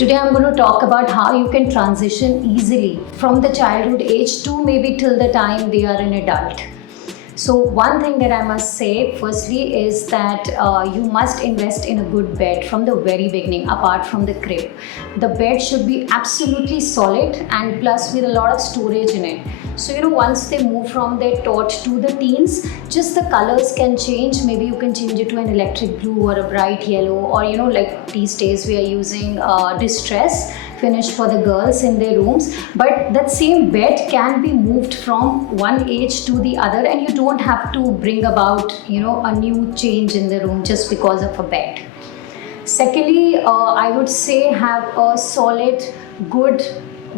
Today I'm going to talk about how you can transition easily from the childhood age to maybe till the time they are an adult. So one thing that I must say firstly is that you must invest in a good bed from the very beginning, apart from the crib. The bed should be absolutely solid and plus with a lot of storage in it. So once they move from their tot to the teens, just the colors can change. Maybe you can change it to an electric blue or a bright yellow, or like these days we are using distress finish for the girls in their rooms. But that same bed can be moved from one age to the other, and you don't have to bring about a new change in the room just because of a bed. Secondly, I would say have a solid, good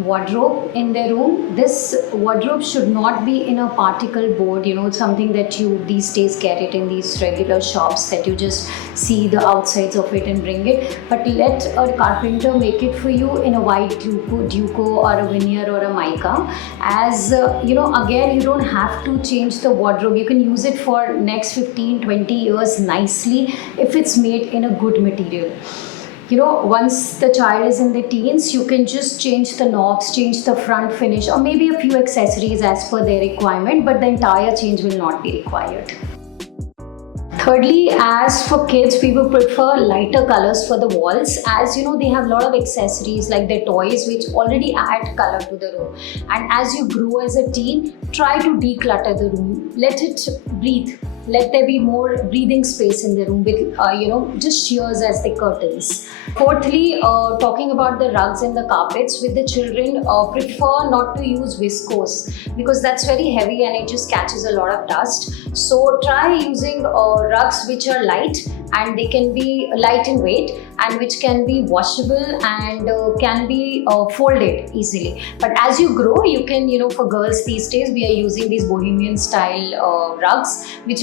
wardrobe in their room. This wardrobe should not be in a particle board, something that you these days get it in these regular shops that you just see the outsides of it and bring it. But let a carpenter make it for you in a white duco or a veneer or a mica. As again, you don't have to change the wardrobe. You can use it for next 15-20 years nicely if it's made in a good material. Once the child is in the teens, you can just change the knobs, change the front finish, or maybe a few accessories as per their requirement, but the entire change will not be required. Thirdly, as for kids, we would prefer lighter colors for the walls, as they have a lot of accessories like their toys which already add color to the room. And as you grow as a teen, try to declutter the room. Let it breathe. Let there be more breathing space in the room with, just shears as the curtains. Fourthly, talking about the rugs and the carpets with the children, prefer not to use viscose because that's very heavy and it just catches a lot of dust. So try using rugs which are light, and they can be light in weight and which can be washable and can be folded easily. But as you grow, you can, for girls these days, we are using these bohemian style rugs which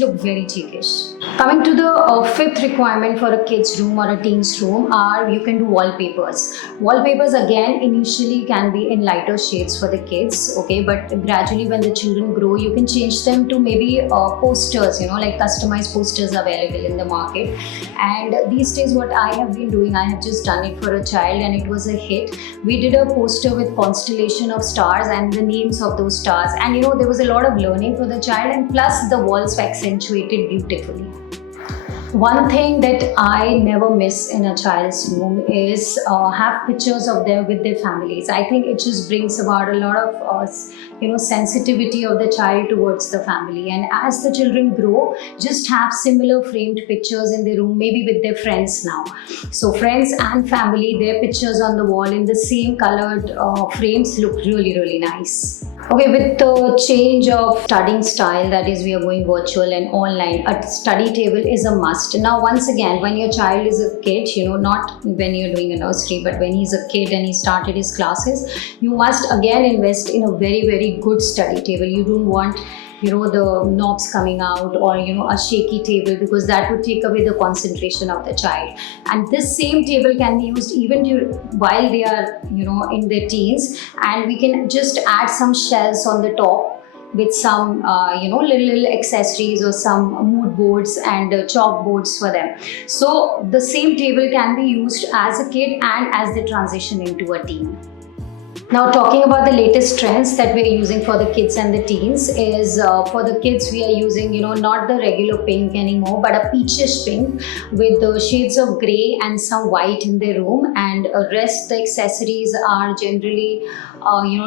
look very chickish. Coming to the fifth requirement for a kid's room or a teen's room are you can do wallpapers. Wallpapers again initially can be in lighter shades for the kids, okay, but gradually when the children grow, you can change them to maybe posters, like customized posters available in the market. And these days what I have been doing, I have just done it for a child and it was a hit. We did a poster with constellation of stars and the names of those stars, and there was a lot of learning for the child, and plus the walls were accentuated beautifully. One thing that I never miss in a child's room is have pictures of them with their families. I think it just brings about a lot of sensitivity of the child towards the family. And as the children grow, just have similar framed pictures in the room, maybe with their friends now. So friends and family, their pictures on the wall in the same colored frames look really, really nice. Okay, with the change of studying style, that is we are going virtual and online, a study table is a must. Now once again, when your child is a kid, not when you're doing a nursery, but when he's a kid and he started his classes, you must again invest in a very, very good study table. You don't want the knobs coming out or a shaky table, because that would take away the concentration of the child. And this same table can be used even while they are in their teens, and we can just add some shelves on the top with some little accessories or some mood boards and chalk boards for them. So the same table can be used as a kid and as they transition into a teen. Now talking about the latest trends that we are using for the kids and the teens is for the kids we are using not the regular pink anymore, but a peachish pink with the shades of grey and some white in their room, and rest the accessories are generally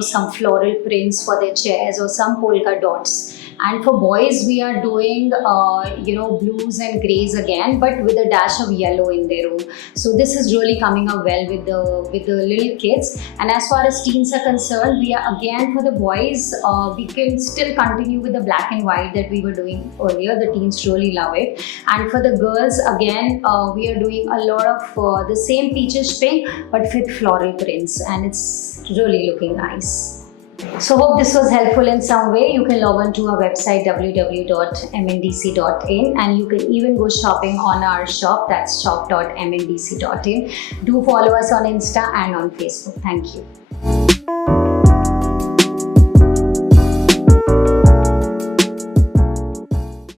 some floral prints for their chairs or some polka dots. And for boys we are doing blues and greys again, but with a dash of yellow in their room. So this is really coming up well with the little kids. And as far as teens are concerned, we are again for the boys, we can still continue with the black and white that we were doing earlier. The teens really love it. And for the girls again, we are doing a lot of the same peachish pink but with floral prints, and it's really looking nice. So hope this was helpful in some way. You can log on to our website www.mndc.in, and you can even go shopping on our shop, that's shop.mndc.in. Do follow us on Insta and on Facebook. Thank you.